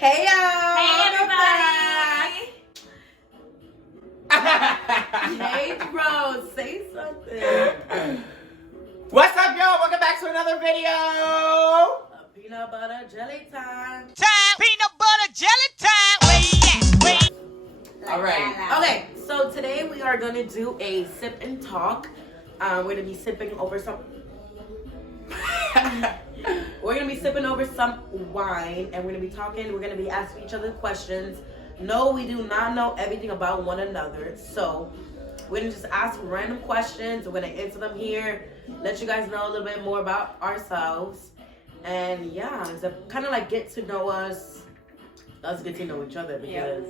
Hey y'all! Hey everybody! Hey bro, say something. What's up, y'all? Welcome back to another video. Peanut butter jelly time. Peanut butter jelly time. Where you at? All right. Okay, so today we are gonna do a sip and talk. We're gonna be sipping over some. We're gonna be sipping over some wine, and we're gonna be talking. We're gonna be asking each other questions. No, we do not know everything about one another, so we're gonna just ask random questions. We're gonna answer them here. Let you guys know a little bit more about ourselves, and yeah, it's a kind of like get to know us. Us get to know each other because.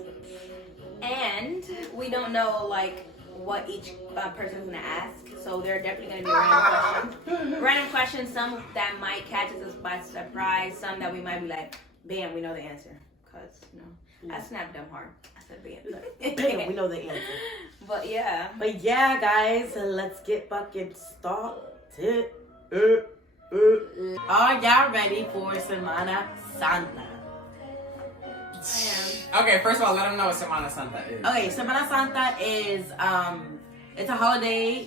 And we don't know like what each person's gonna ask, so there are definitely gonna be random questions. Random questions, some that might catch us by surprise, some that we might be like, bam, we know the answer. Cause I snapped them hard. I said bam. Bam, we know the answer. But yeah. But yeah, guys, let's get fucking started. Are y'all ready for Semana Santa? Okay, first of all, let them know what Semana Santa is. Okay, Semana Santa is it's a holiday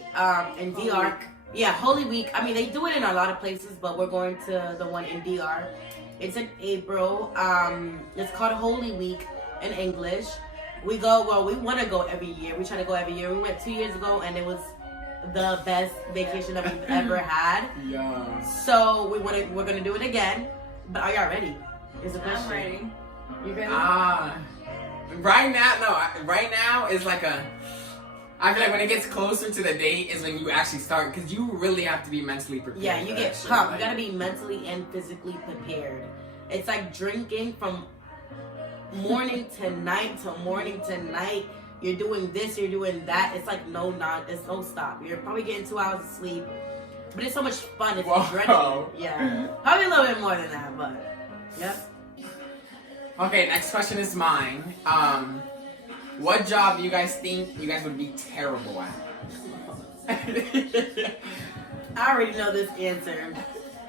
in DR. Yeah, Holy Week. I mean, they do it in a lot of places, but we're going to the one in DR. It's in April. It's called Holy Week in English. We go. Well, we want to go every year. We try to go every year. We went 2 years ago, and it was the best vacation that we've ever had. Yeah. So we're gonna do it again. But are y'all ready? Is the question. I'm ready. You ready? Right now is like I feel like when it gets closer to the date is when you actually start, because you really have to be mentally prepared. Yeah, you get pumped. You gotta be mentally and physically prepared. It's like drinking from morning to night to morning to night. You're doing this, you're doing that. It's like it's no stop. You're probably getting 2 hours of sleep, but it's so much fun. It's adrenaline. Yeah, probably a little bit more than that, but yep. Okay, next question is mine. What job do you guys think you guys would be terrible at? I already know this answer.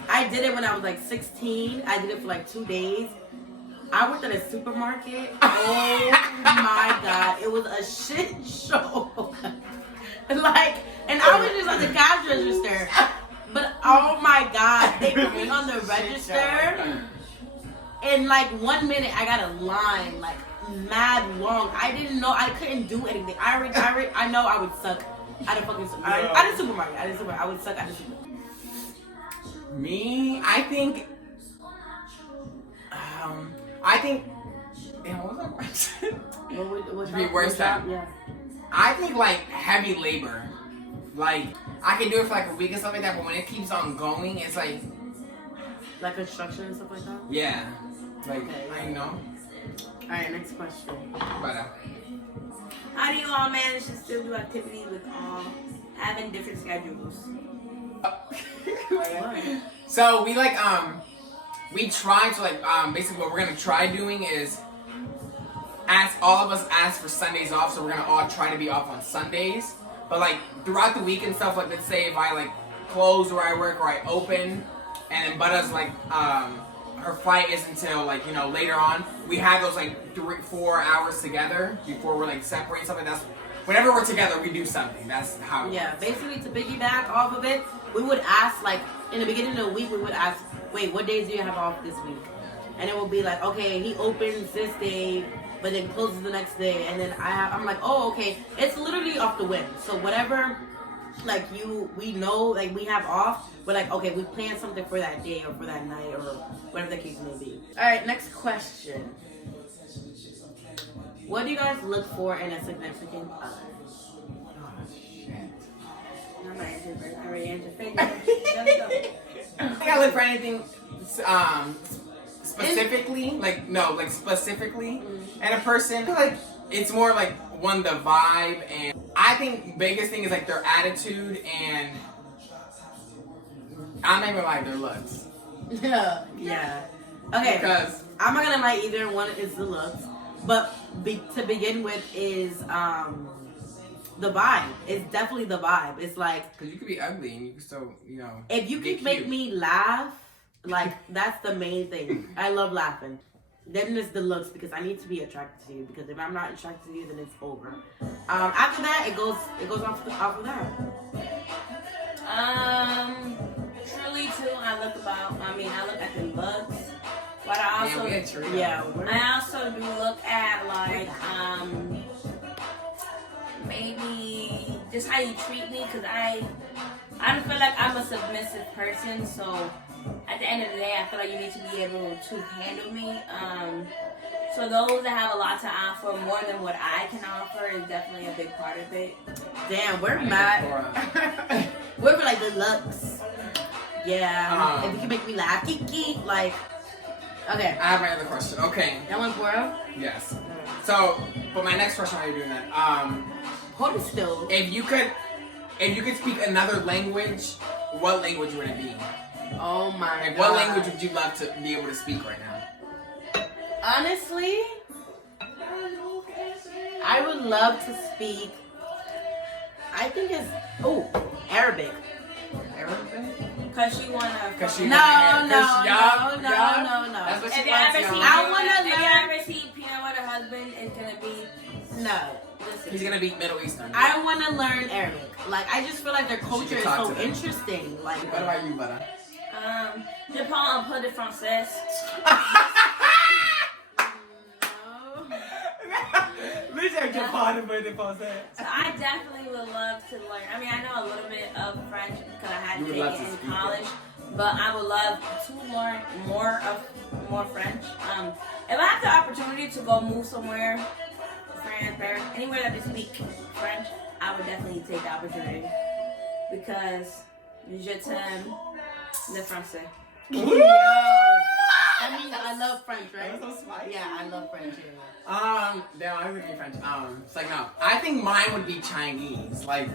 I did it when I was like 16. I did it for like 2 days. I worked at a supermarket. Oh my god, it was a shit show. And I was just on the cash register. But oh my god, they put me on the register. In like 1 minute, I got a line like mad long. I didn't know I couldn't do anything. I know I would suck at a fucking at a supermarket. I would suck at a supermarket. Me, I think. Damn, what was that question? What Be worse time. Yeah. I think like heavy labor. Like I can do it for like a week or something like that, but when it keeps on going, it's like construction and stuff like that. Yeah. Like Okay. I know. Alright, next question. But How do you all manage to still do activities with all having different schedules? So we try to basically what we're gonna try doing is all of us ask for Sundays off, so we're gonna all try to be off on Sundays. But like throughout the week and stuff, like let's say if I like close where I work or I open, and then Butta's like her flight is until like later on, we have those like 3-4 hours together before we're like separating something. That's whenever we're together, we do something. That's how. Yeah, basically to piggyback off of it, we would ask like in the beginning of the week, we would ask, wait, what days do you have off this week? And it will be like, okay, he opens this day, but then closes the next day, and then I'm like, oh, okay. It's literally off the whim. So whatever, like we know, like we have off, we're like, okay, we plan something for that day or for that night or whatever the case may be. All right, next question. What do you guys look for in a significant other? I already answered. I think I look for anything specifically, specifically, and a person. I feel like it's more like the vibe, and I think biggest thing is like their attitude, and I'm not even gonna lie, their looks. Yeah. Okay. Because I'm not gonna lie, either one is the looks, but to begin with is the vibe. It's definitely the vibe. It's like because you could be ugly and you can still if you can make me laugh, like that's the main thing. I love laughing. Then there's the looks, because I need to be attracted to you. Because if I'm not attracted to you, then it's over. After that, it goes off of that. Truly too. I look at the looks, but I also I also do look at like maybe just how you treat me, because I feel like I'm a submissive person, so at the end of the day, I feel like you need to be able to handle me. So those that have a lot to offer, more than what I can offer, is definitely a big part of it. Damn, we're mad. We're like the looks. Yeah. If you can make me laugh, kiki, like. Okay. I have my other question. Okay. That one's for real? Yes. So, but my next question, how are you doing that? Hold it still. If you could speak another language, what language would it be? Oh my god. Like, what language would you love to be able to speak right now? Honestly, I would love to speak. I think it's Arabic. Arabic? Cause she wanna. No. That's what If she you ever wants. see, I if you ever see Peanut with her husband, it's gonna be No. He's gonna be Middle Eastern. I want to learn Arabic. Like, I just feel like their culture is so to them. interesting. Like, What about you, Butter? Je parle un peu de français. So I definitely would love to learn. I mean, I know a little bit of French because I had to take it in college, but I would love to learn more French. If I have the opportunity to go move somewhere, France, Paris, anywhere that they speak French, I would definitely take the opportunity because je t'aime le français. That means I love French, right? That was so spicy. Yeah, I love French. Damn, I would be French. It's like, no. I think mine would be Chinese. Like,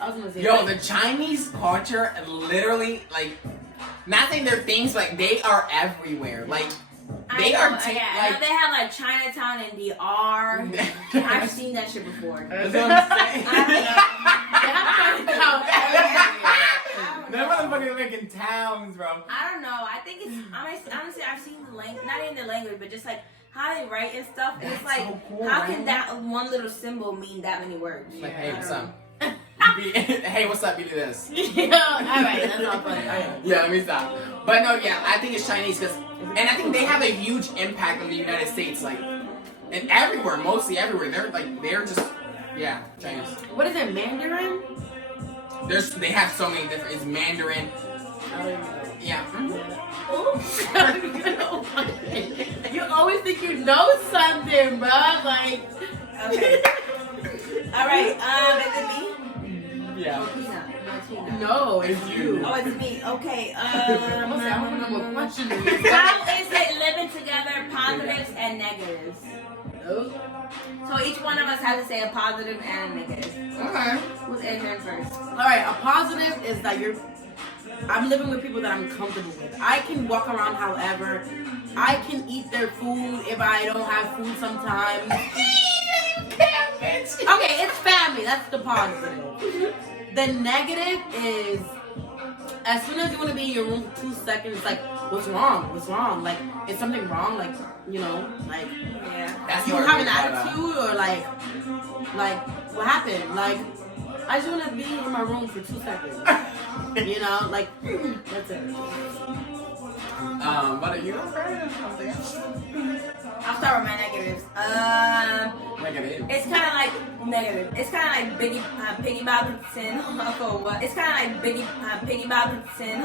I was gonna say, yo, the Chinese culture, literally, like, not saying they're things, like, they are everywhere. Like, they are, like, they have like Chinatown and DR. I've seen that shit before. That's what I'm saying. They have Chinatown everywhere. They're motherfucking making towns, bro. I don't know. I think it's honestly I've seen the language, not even the language, but just like how they write and stuff. And it's like, so cool, how right? can that one little symbol mean that many words? Like, Yeah, hey, I what's don't up? Hey, what's up? You do this. Yeah, alright, that's all funny. Okay. Yeah, let me stop. But no, yeah, I think it's Chinese and I think they have a huge impact on the United States, like, and everywhere, mostly everywhere. They're just, yeah, Chinese. What is it, Mandarin? They have so many different. It's Mandarin. Yeah. You always think you know something, bro. Like, Okay. All right. Is it me? Yeah. Or Peanut? No, Tina. no, it's you. Oh, it's me. Okay. I want to know what question it is. How is it living together, positives and negatives? So each one of us has to say a positive and a negative. Okay. Who's answering first? Alright, a positive is that I'm living with people that I'm comfortable with. I can walk around however. I can eat their food if I don't have food sometimes. Okay, it's family. That's the positive. The negative is, as soon as you want to be in your room for 2 seconds, it's like, what's wrong? What's wrong? Like, is something wrong? Like, you know, like, Yeah. That's you what have I an mean by attitude, or like, what happened? Like, I just want to be in my room for 2 seconds. You know, like, that's it. But are you something else? I'll start with my negatives. Negative. It's kind of like negative. It's kind of like Piggy Robinson. It's kind of like Piggy Robinson.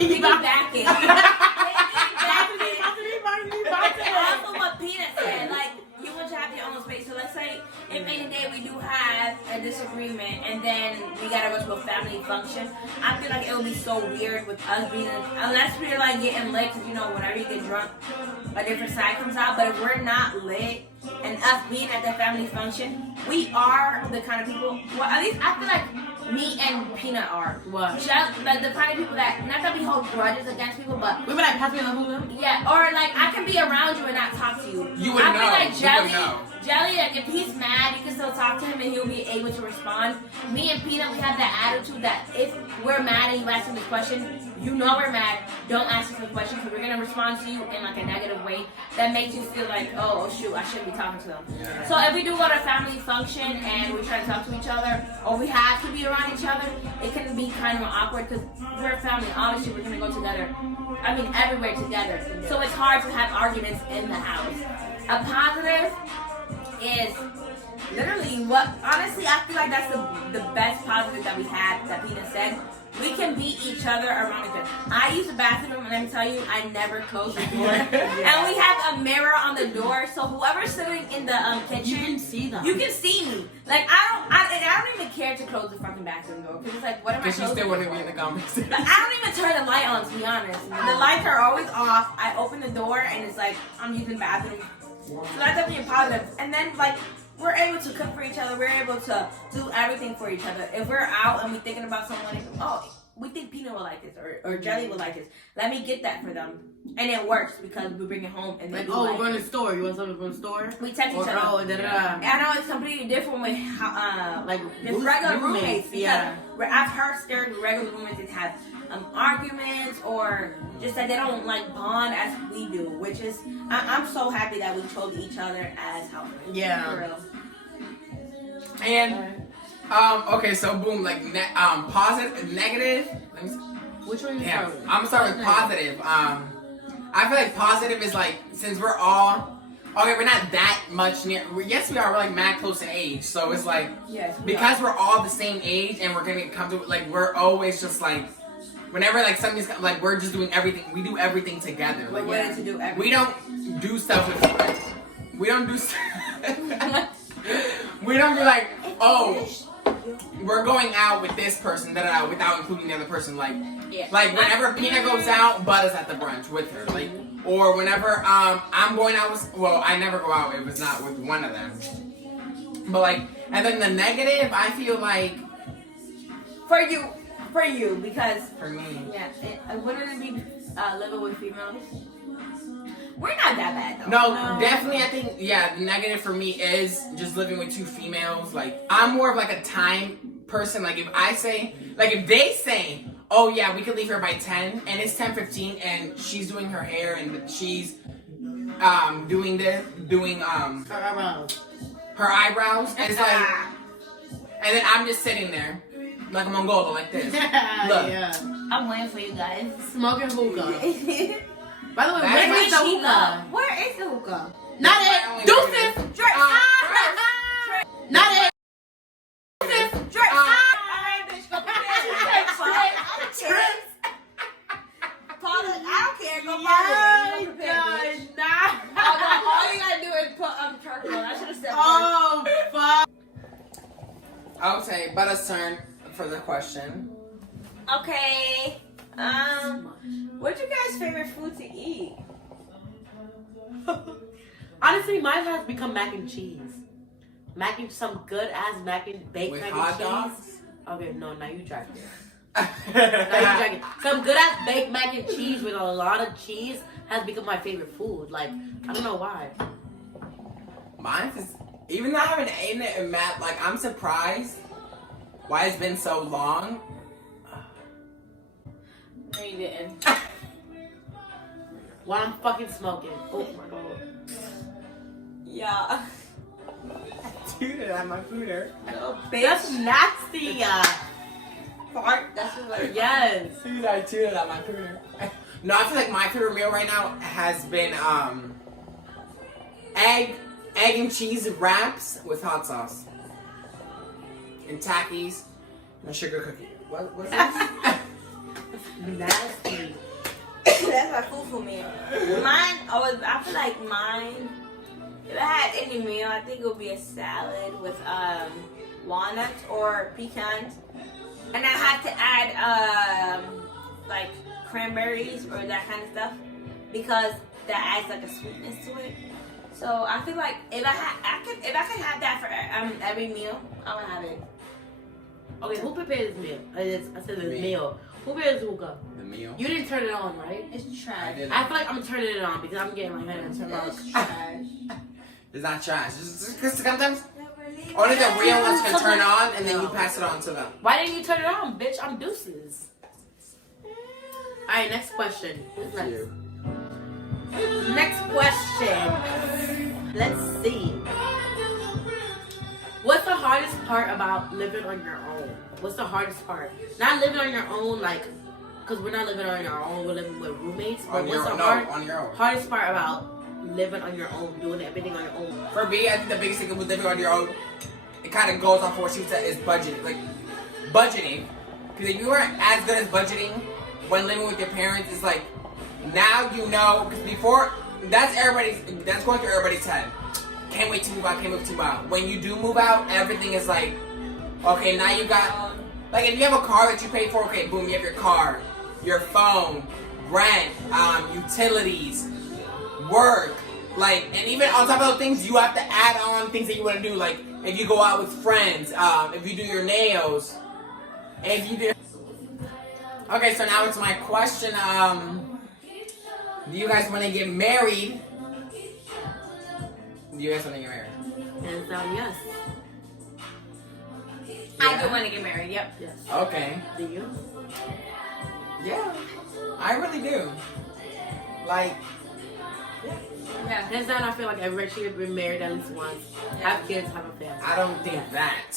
Piggybacking. Off of what Peanut said, like, you want to have your own space. So let's say if any day we do have a disagreement and then we gotta go to a family function, I feel like it would be so weird with us being, unless we're like getting lit, because you know whenever you get drunk, a different side comes out. But if we're not lit and us being at the family function, we are the kind of people. Well, at least I feel like me and Peanut are. What? Just like the kind of people that, not that we hold grudges against people, but We were like, pass me the hula. yeah, or like I can be around you and not talk to you. You would I know. feel like You would know. Jelly, like if he's mad, you can still talk to him and he'll be able to respond. Me and Peanut, we have that attitude that if we're mad and you ask him this question, you know we're mad. Don't ask us the question because we're gonna respond to you in like a negative way that makes you feel like, oh shoot, I shouldn't be talking to them. Yeah. So if we do go to a family function and we try to talk to each other, or we have to be around each other, it can be kind of awkward because we're a family. Obviously, we're gonna go together. I mean, everywhere together. So it's hard to have arguments in the house. A positive is literally what, honestly, I feel like that's the best positive that we have, that Peanut said. We can beat each other around again. I use the bathroom, and let me tell you, I never close the door. And we have a mirror on the door, so whoever's sitting in the kitchen, You can see them. you can see me. Like I don't even care to close the fucking bathroom door because it's like, what am I Because she closing? still want to be in the conversation. Like, I don't even turn the light on, to be honest. The lights are always off. I open the door, and it's like I'm using the bathroom. So that's definitely a positive. And then like, we're able to cook for each other. We're able to do everything for each other. If we're out and we're thinking about someone, oh, we think Peanut will like this or Jelly will like this. Let me get that for them. And it works because we bring it home and they Like, do oh, like we're going it. to the store. You want something from the store? We text each other. Oh, da-da-da. I know it's completely different with Like, just regular roommates. Yeah. Because I've heard stories with regular roommates that have arguments or just that they don't like bond as we do, which is I'm so happy that we chose each other as housemates. Yeah. For real. And okay, so boom, like positive, negative. Let me see. Which one you Yeah, start with? I'm gonna start with positive. I feel like positive is like, since we're all okay, we're not that much near. Yes, we are. We're like mad close in age, so it's like Yes. because we're all the same age and we're gonna come to like we're always just like whenever like something's like we're just doing everything. We do everything together. We're Like willing to do everything. we don't do stuff with. We don't do. We don't be like, oh, we're going out with this person, without including the other person. Like, Yeah. like whenever Pina goes out, Bud is at the brunch with her. Like, or whenever I'm going out with, well, I never go out. It was not with one of them. But like, and then the negative, I feel like For you, because for me, yeah, wouldn't it be living with females? We're not that bad though. no, definitely. I think the negative for me is just living with two females. Like, I'm more of like a time person. Like, if I say, like, if they say, oh yeah, we could leave her by 10, and it's 10:15, and she's doing her hair and she's doing her eyebrows, and it's like, and then I'm just sitting there like a Mongolo like this. Look. Yeah. I'm waiting for you guys. Smoking hookah. By the way, That's where my is the hookah? Where is the hookah? Not That's it. my only Deuces. Drake. Not it. Drake. Alright, bitch, go put it. Paula, I don't care. Go follow me. Go prepare, bitch. All you gotta do is put charcoal. I should have said Oh, fuck. I would say Butta's turn for the question. first. Okay. What's your guys' favorite food to eat? Honestly, mine has become mac and cheese. Some good ass baked With mac hot and cheese. dogs? Okay, no, now you try it. Now you try it. Some good ass baked mac and cheese with a lot of cheese has become my favorite food. Like, I don't know why. Mine is, even though I haven't eaten it in Matt, like, I'm surprised why it's been so long. No, you didn't. While I'm fucking smoking. Oh my god. Yeah. Tooted at my pooter. No, That's nasty. fart. That's just like Yes. Dude, I tooted at my pooter. No, I feel like my favorite meal right now has been egg and cheese wraps with hot sauce. And Takis and a sugar cookie. What's this? Nasty. that's my food meal. Mine, I feel like mine. If I had any meal, I think it would be a salad with walnuts or pecans, and I have to add like cranberries or that kind of stuff because that adds like a sweetness to it. So I feel like if I could have that for every meal, I would have it. Okay, who prepared this meal? I said this Me. meal. Who prepared this hookah? The meal. You didn't turn it on, right? It's I trash. did. I feel like I'm turning it on because I'm getting my hands turned on. It's trash. It's not trash. Just because sometimes only the real ones can turn on, and then you pass it on to them. Why didn't you turn it on, bitch? I'm deuces. Alright, next question. Who's next? Next question. Let's see. What's the hardest part about living on your own? What's the hardest part? Not living on your own, like, because we're not living on our own, we're living with roommates. But On what's your, the no, on your own. hardest part about living on your own, doing everything on your own? For me, I think the biggest thing with living on your own, it kind of goes off what she said, is budgeting. Like, budgeting. Because if you weren't as good as budgeting when living with your parents, it's like, now you know, because before, that's going through everybody's head. Can't wait to move out, can't wait to move out. When you do move out, everything is like, okay, now you got, like, if you have a car that you pay for, okay, boom, you have your car, your phone, rent, utilities, work, like, and even on top of those things, you have to add on things that you want to do, like, if you go out with friends, if you do your nails, if you do... Okay, so now it's my question, do you guys want to get married? Do you guys want to get married? Hands down, yes. I do want to get married. Yep. Yes. Okay. Do you? Yeah, I really do. Like, Yeah. Hands down, I feel like everybody should have been married at least once. Have kids, have a family. I don't think that,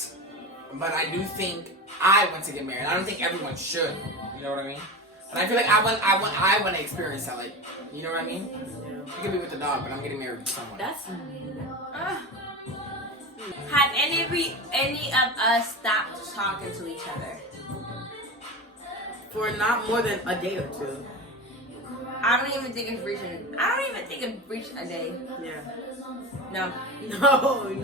but I do think I want to get married. I don't think everyone should. You know what I mean? And I feel like I want to experience that. Like, you know what I mean? Yeah. You could be with the dog, but I'm getting married with someone. That's Have any of us stopped talking to each other? for not more than a day or two. I don't even think it's reached a day. Yeah. No. No. We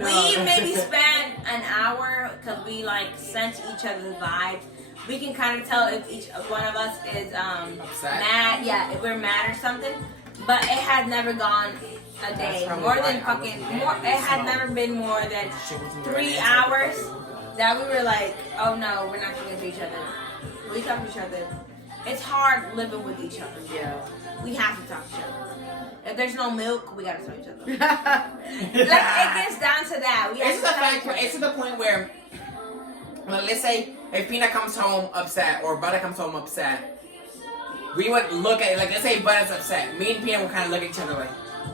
maybe spent an hour because we like sense each other's vibes. We can kind of tell if each one of us is Upset. mad. Yeah, if we're mad or something. But it has never gone a day. probably More why than I fucking wasn't more. mad. It had never been more than 3 hours that we were like, oh no, we're not talking to each other. We talk to each other. It's hard living with each other. Yeah. We have to talk to each other. If there's no milk, we gotta talk to each other. Like, it gets down to that. We have It's to the talk fact. to each It's to other. the point where, well, let's say if Peanut comes home upset or Butter comes home upset, we would look at it like, let's say Butter's upset. Me and Peanut would kind of look at each other like,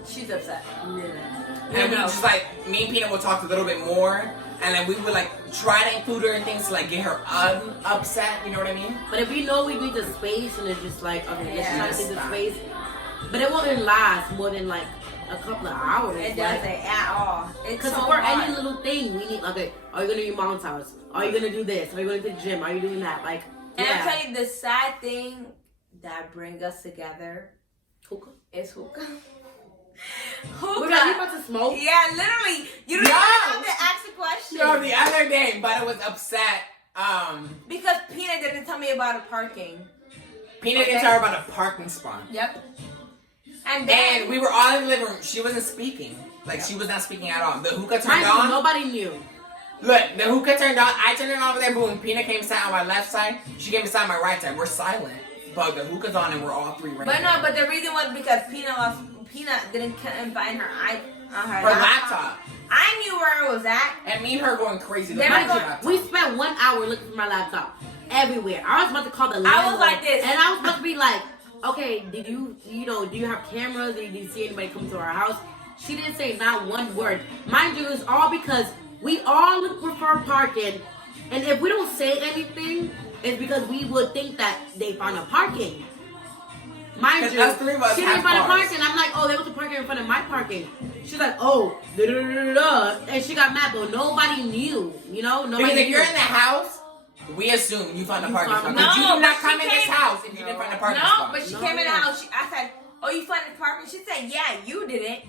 She's upset. Yeah. and we just like, me and Peanut would talk a little bit more, and then we would like try to include her in things to like get her upset. You know what I mean? But if we know we need the space and it's just like, okay, let's Yeah. try to get the space. But it won't last more than like a couple of hours. It doesn't at all. It's Because so for hard. any little thing, we need, okay, are you going to your mom's house? Are you going to do this? Are you going to the gym? Are you doing that? Like, And yeah. I'm telling you, the sad thing that brings us together Hookah? is hookah. We're like, you about to smoke? Yeah, literally. You don't even have to ask the question. So the other day, Butter was upset. Because Peanut didn't tell me about a parking. Peanut didn't tell her about a parking spot. Yep. And then And we were all in the living room. She wasn't speaking. Like, she was not speaking at all. The hookah turned Mind you, on. nobody knew. Look, the hookah turned on. I turned it on over there. Boom. Peanut came sat on my left side. She came beside my right side. We're silent. But the hookah's on and we're all three right But no, but the reason was because Peanut couldn't find her her laptop. I knew where it was at. And me and her going crazy. Then looking I at go- your laptop. We spent 1 hour looking for my laptop everywhere. I was about to call the landlord. I was like this. And I was about to be like, okay, did you do you have cameras? Did you see anybody come to our house? She didn't say not one word. Mind you, it's all because we all prefer parking. And if we don't say anything, it's because we would think that they found a parking. Mind 'Cause you, us three of us she have didn't find a cars. parking. I'm like, oh, there was a parking in front of my parking. She's like, oh, da da da da, and she got mad, but nobody knew. You know, nobody Because if knew. you're in the house, we assume you found a parking spot. found- But you No, did not but she come in this came- house if you didn't find a parking No, spot. but she No, came in the yeah. house. I said, oh, you found the parking? She said, yeah, you didn't.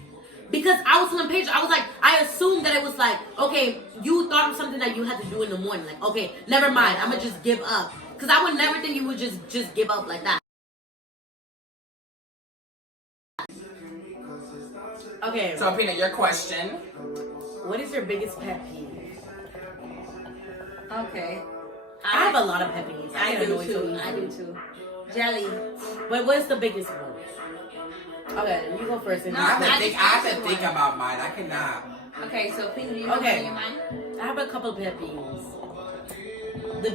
Because I was on the page, I was like, I assumed that it was like, okay, you thought of something that you had to do in the morning. Like, okay, never mind, I'm gonna just give up. Because I would never think you would just give up like that. Okay, So, Peanut, your question. what is your biggest pet peeve? Okay. I have a lot of pet peeves. I get do annoyed so too. easily. I do too. Jelly. But what's the biggest one? Okay, you go first. And No, you I say- have to think about mine. I cannot. Okay, so Pink, do you have Okay. one in your mind? I have a couple pet peeves. The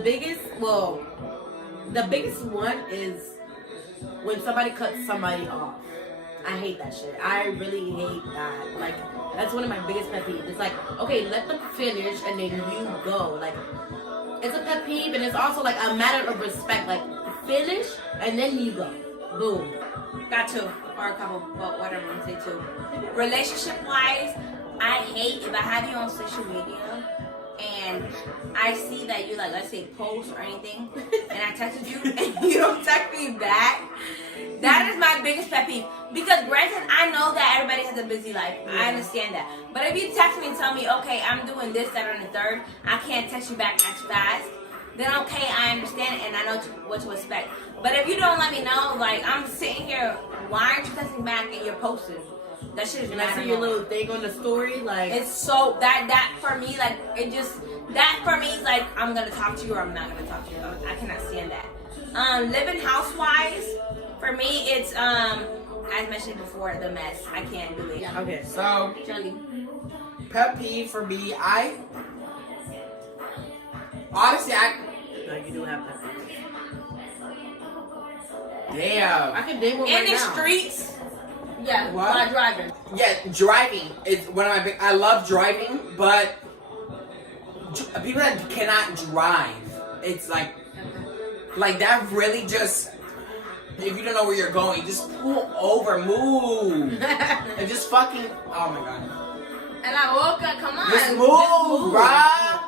biggest one is when somebody cuts somebody off. I hate that shit. I really hate that. Like, that's one of my biggest pet peeves. It's like, okay, let them finish and then you go. Like, it's a pet peeve and it's also like a matter of respect. Like, finish and then you go. Boom. Got two or a couple, but whatever. I'm gonna say two. Relationship wise, I hate if I have you on social media and I see that you like, let's say, post or anything, and I texted you and you don't text me back. That is my biggest pet peeve. Because granted, I know that everybody has a busy life. I understand that. But if you text me and tell me, okay, I'm doing this, that, and the third, I can't text you back as fast, then okay, I understand it and I know what to expect. But if you don't let me know, like, I'm sitting here, why aren't you texting back and you're posting? That shit is And I see your little thing on the story, like, it's so that for me, like, it just, that for me is like, I'm gonna talk to you or I'm not gonna talk to you. I cannot stand that. Living house-wise, for me, it's as mentioned before, the mess. I can't do it. okay. So, Jelly. pet peeve for me, honestly, No, you do have pet peeves. damn. I can name one In right the now. streets, yeah, What? while driving. Yeah, driving is one of my big. I love driving, but people that cannot drive, it's like that really just. If you don't know where you're going, just pull over, move, and just fucking. Oh my god. And I woke up, come on. Just move, bruh.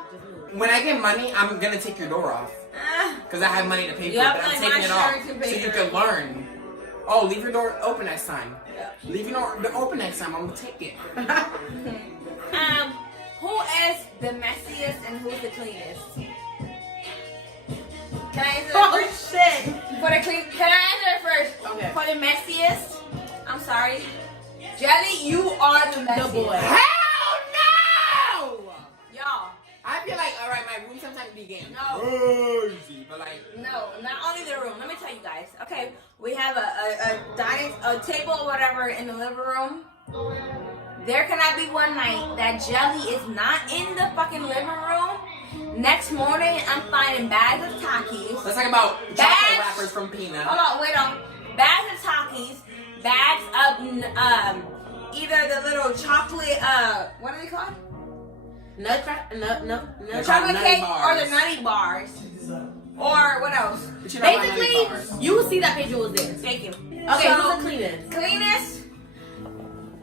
When I get money, I'm gonna take your door off. Because I have money to pay for it, Yep, but I'm like taking my it off. insurance So and you paper. can learn. Oh, leave your door open next time. Yep. Leave your door open next time, I'm gonna take it. Who is the messiest and who's the cleanest? Can I answer that Oh first? shit! For the clean, can I answer it first? Okay. For the messiest, I'm sorry, Jelly, you are the messiest. The boy. Hell no! Y'all, I feel like, alright, my room sometimes be getting No. crazy, but like, no, not only the room. Let me tell you guys. Okay, we have a table or whatever in the living room. There cannot be one night that Jelly is not in the fucking living room. Next morning, I'm finding bags of Takis. let's talk about chocolate Bags- wrappers from Peanut. Hold on, wait on. Bags of Takis, bags of either the little chocolate what are they called? The Chocolate nutty cake bars. or the nutty bars. Or what else? But you know my nutty Basically, bars. you will see that page was there. Thank you. Okay, So, who's the cleanest? cleanest.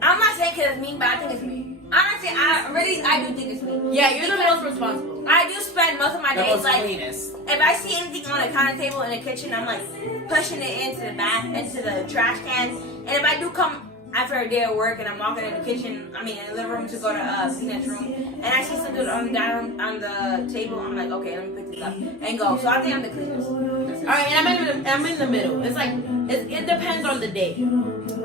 I'm not saying because it's me, but I think it's me. Honestly, I do think it's me. Yeah, you're the Because most responsible. I do spend most of my The days most like, cleanest. if I see anything on the counter table in the kitchen, I'm like pushing it into the trash can. And if I do come after a day of work and I'm walking in the kitchen, in the living room to go to Peanut's room, and I see something on the table, I'm like, okay, let me pick this up and go. So I think I'm the cleanest. All right, and I'm in the middle. It's like it depends on the day.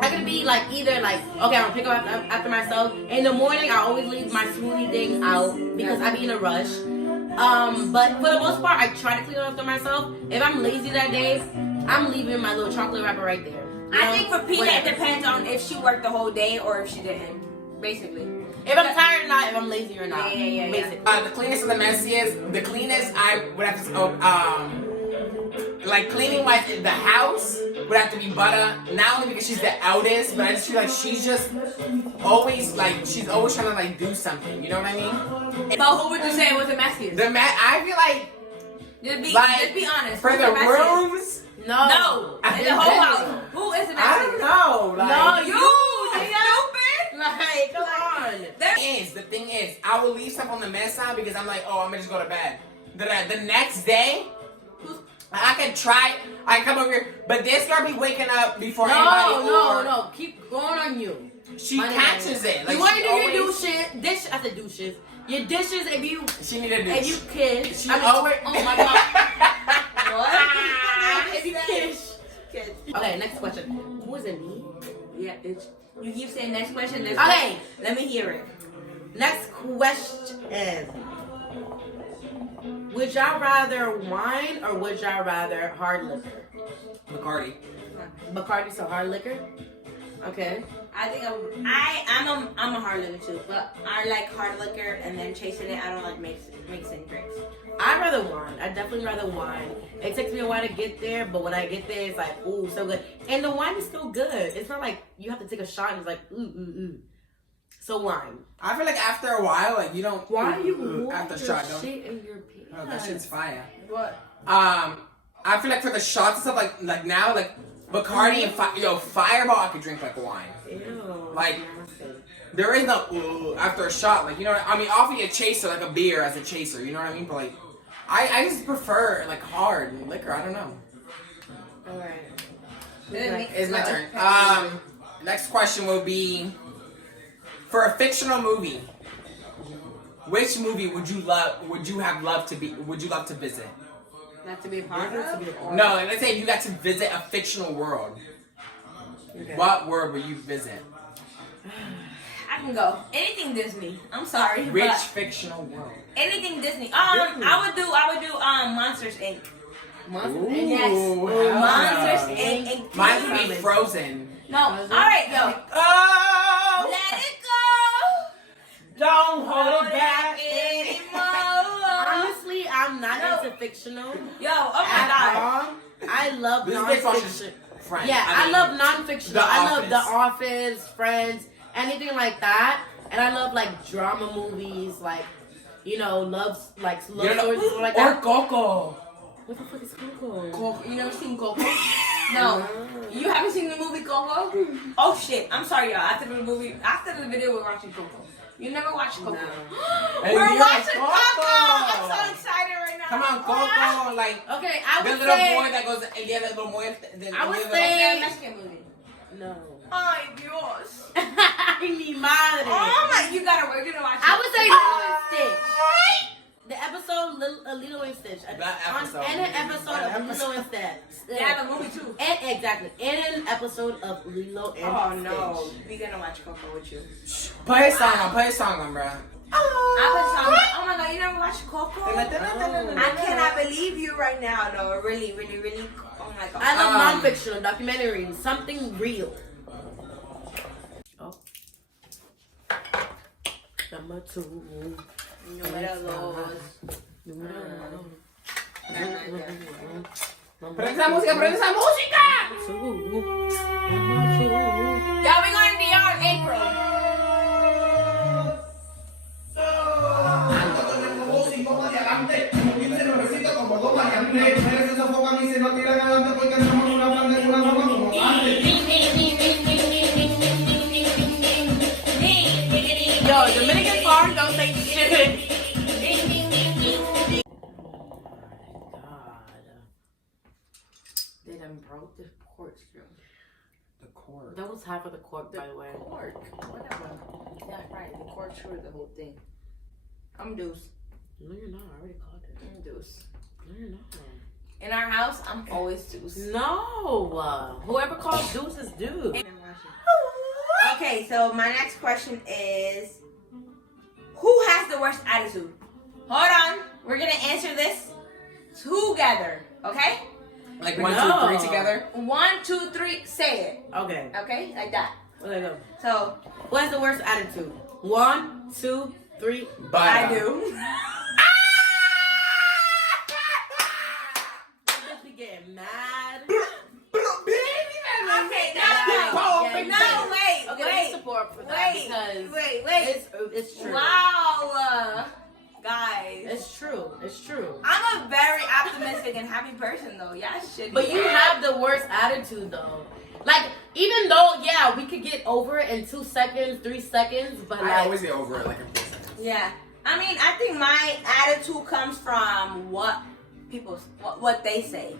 I could be like either like okay, I'm gonna pick up after myself. In the morning, I always leave my smoothie thing out because I be in a rush. But for the most part, I try to clean up after myself. If I'm lazy that day, I'm leaving my little chocolate wrapper right there. You I know? think for Peanut, Whatever. it depends on if she worked the whole day or if she didn't. Basically. If I'm tired or not, if I'm lazy or not. Yeah. Basically. The cleanest and the messiest. The cleanest, I would have to like cleaning wise, the house would have to be Butter. Not only because she's the eldest, but I just feel like she's just always like she's always trying to like do something. You know what I mean? But who would you say was the messiest? I feel like Just be honest. for Who's the messiest? rooms. No, in the whole house. Who is the I messiest? don't know. Like, No, You stupid. Like, come on. The thing is, I will leave stuff on the mess side because I'm like, oh, I'm gonna just go to bed. The next day, I can come over here, but this girl be waking up before anybody. No. Keep going on you. She Money catches man. it. Like You want she to do your always- dishes? I said dishes. Your dishes. She need a If you douche. kiss. She I mean, always. oh my god. What? If you kiss. Okay, next question. Who is it? Me? Yeah, bitch. You keep saying next question. Next Okay. question. Let me hear it. Next question. Would y'all rather wine or would y'all rather hard liquor? Bacardi. Bacardi, so hard liquor? Okay. I think I'm a hard liquor too, but I like hard liquor and then chasing it. I don't like mixing drinks. I'd rather wine. I'd definitely rather wine. It takes me a while to get there, but when I get there, it's like, ooh, so good. And the wine is still good. It's not like you have to take a shot and it's like, ooh. So wine. I feel like after a while, like you don't. Why are you after your shot? Don't. shit in your pants? Oh, that shit's fire. What? I feel like for the shots and stuff, like now, like Bacardi and Fireball, I could drink like wine. Ew. Like there is no after a shot, like you know. I mean, obviously a chaser, like a beer as a chaser. You know what I mean? But like, I just prefer like hard liquor. I don't know. All right. It's my turn. Next question will be for a fictional movie. Which movie would you love to visit? Not to be a part of? No, let's say you got to visit a fictional world. Okay. What world would you visit? I can go. Anything Disney. I'm sorry. Which but fictional world? anything Disney. I would do Monsters Inc. Monsters Ooh, Inc. Yes. hell Monsters yeah. Inc. Mine would be Frozen. No. Alright, yo. Oh! Let it go. Don't Hold it back anymore. Honestly, I'm not into fictional Yo, oh my at god. all. I love This is non-fiction. Friends. Yeah, I mean, love non-fiction. The I love Office. The Office, Friends, anything like that. And I love like drama movies, like love stories and stuff like or that. Coco. What the fuck is Coco? Coco. You never seen Coco? No. You haven't seen the movie Coco? Oh shit. I'm sorry, y'all. After the video, we're watching Coco. You never watched Coco? No. Hey, We're you're watching Coco. Coco. I'm so excited right now. Come on, Coco. Like Okay, I the would little say boy that goes. And the other little boy. I would It's say- a Mexican movie. no. Ay, Dios. Ay, mi madre. Oh my, you gotta watch it. I would say Lilo and Stitch. The episode Lilo and Stitch. That episode. And an episode of Lilo and Stitch. Yeah, the movie too. And exactly. And an episode of Lilo and Stitch. Oh no, we gonna watch Coco with you. Put his song on. Put his song on, bro. I oh my god, you never watched Coco? I cannot believe you right now. No, really. Oh my god. I love non-fictional documentaries. Something real. Oh. Number 2. Número 2. Prende esa música, prende esa música. Y'all, we going to DR in April. Yo, Dominican farm don't say shit. They done broke the corkscrew. The cord. That was half of the cork, by the way. Cork. Whatever. Yeah, right. The cork screw the whole thing. I'm Deuce. No, you're not. I already called it. I'm Deuce. No, you're not. In our house, I'm always Deuce. No. Whoever calls Deuce is Deuce. Okay, so my next question is, who has the worst attitude? Hold on. We're going to answer this together. Okay? Like 1, No. 2, 3 together. 1, 2, 3, say it. Okay. Okay? Like that. Okay, go. So, Who has the worst attitude? 1, 2, 3. But I do. Just be getting mad. Okay, Yeah, no, wait, Okay, wait, support for that wait, because wait. it's true. Wow, guys. It's true. It's true. I'm a very optimistic and happy person, though. Yeah, shit. But you have the worst attitude, though. Like, even though, yeah, we could get over it in 2 seconds, 3 seconds, but I like, always get over it like in 4 seconds. Yeah. I mean, I think my attitude comes from what they say.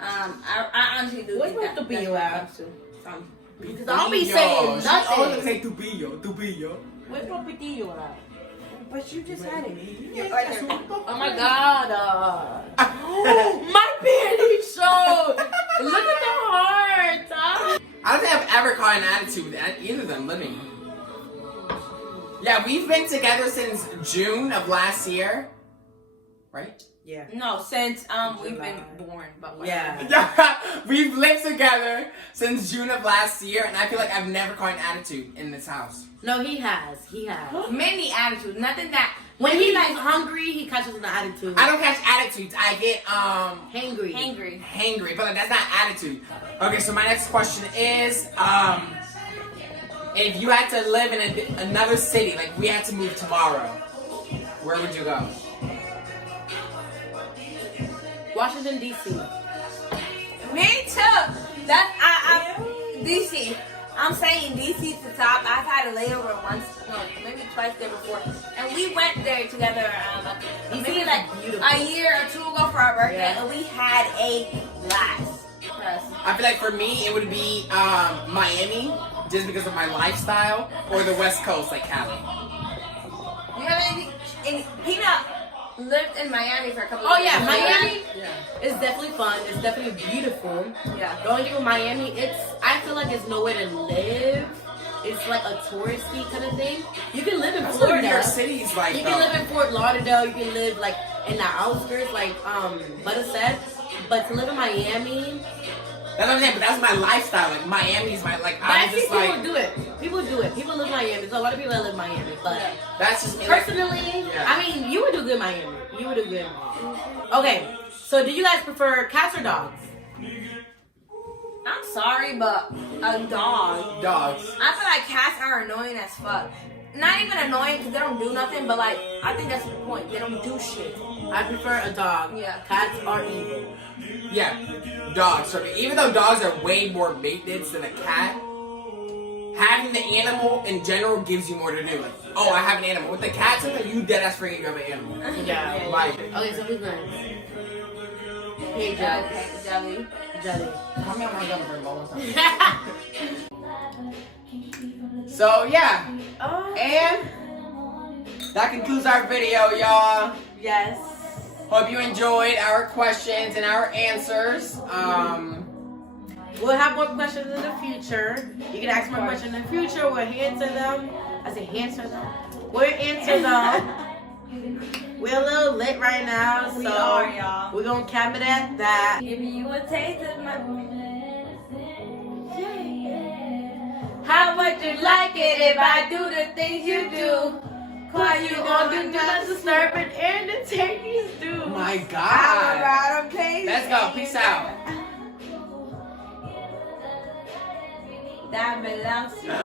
I honestly do Where's think my that's tupillo what it at? comes to. From. because I'll be saying She always nothing. say tubillo. Where's my pitillo at? But you just had it. Oh my god. My panty showed. Look at the heart. I don't think I've ever caught an attitude with either of them living. Yeah, we've been together since June of last year. Right? Yeah. No, since we've been born, but whatever. Yeah. We've lived together since June of last year, and I feel like I've never caught an attitude in this house. No, he has. He has. Many attitudes, nothing that. When he's like hungry, he catches an attitude. I don't catch attitudes. I get hangry. hangry, but like, that's not attitude. Okay, so my next question is if you had to live in another city, like we had to move tomorrow, where would you go? Washington D.C. Me too. That's DC. I'm saying DC's the top. I've had a layover once, no, maybe twice there before, and we went there together. Maybe like a year or two ago for our birthday, and we had a blast. I feel like for me it would be Miami, just because of my lifestyle, or the West Coast, like Cali. You have anything? Peanut lived in Miami for a couple of Oh years. yeah, Miami is definitely fun. It's definitely beautiful. Yeah. The only thing with Miami, I feel like it's nowhere to live. It's like a touristy kind of thing. You can live in That's what Florida. New York City's like. You can live in Fort Lauderdale. You can live like in the outskirts, like Butter said. But to live in Miami, That's what I'm saying, but that's my lifestyle. Like Miami's my like. but I I'm think just people like. do it. People do it. People live in Miami. There's a lot of people that live in Miami. But That's just me. Like, personally, Yeah. I mean, you would do good in Miami. You would do good in Miami. Okay, so do you guys prefer cats or dogs? I'm sorry, but a dog. dogs. I feel like cats are annoying as fuck. Not even annoying because they don't do nothing, but like, I think that's the point. They don't do shit. I prefer a dog. Yeah. Cats are evil. Yeah, dogs. So even though dogs are way more maintenance than a cat, having the animal in general gives you more to do. Like, oh, I have an animal. With the cat, sometimes you dead ass forget you have an animal. Yeah. Like, Okay, so who's next? Hey, Jelly. Jelly. how many am I gonna bring one time? So yeah, and that concludes our video, y'all. Yes. Hope you enjoyed our questions and our answers. We'll have more questions in the future. You can ask more questions in the future. We'll answer them. I say answer them. We'll answer them. We're a little lit right now, so We are, y'all. we're gonna cap it at that. Giving you a taste of my. How would you like it if I do the things you do? Call you on do not disturb and entertain these dudes. My God. Alright, okay. Let's go. Peace out. That belongs to you.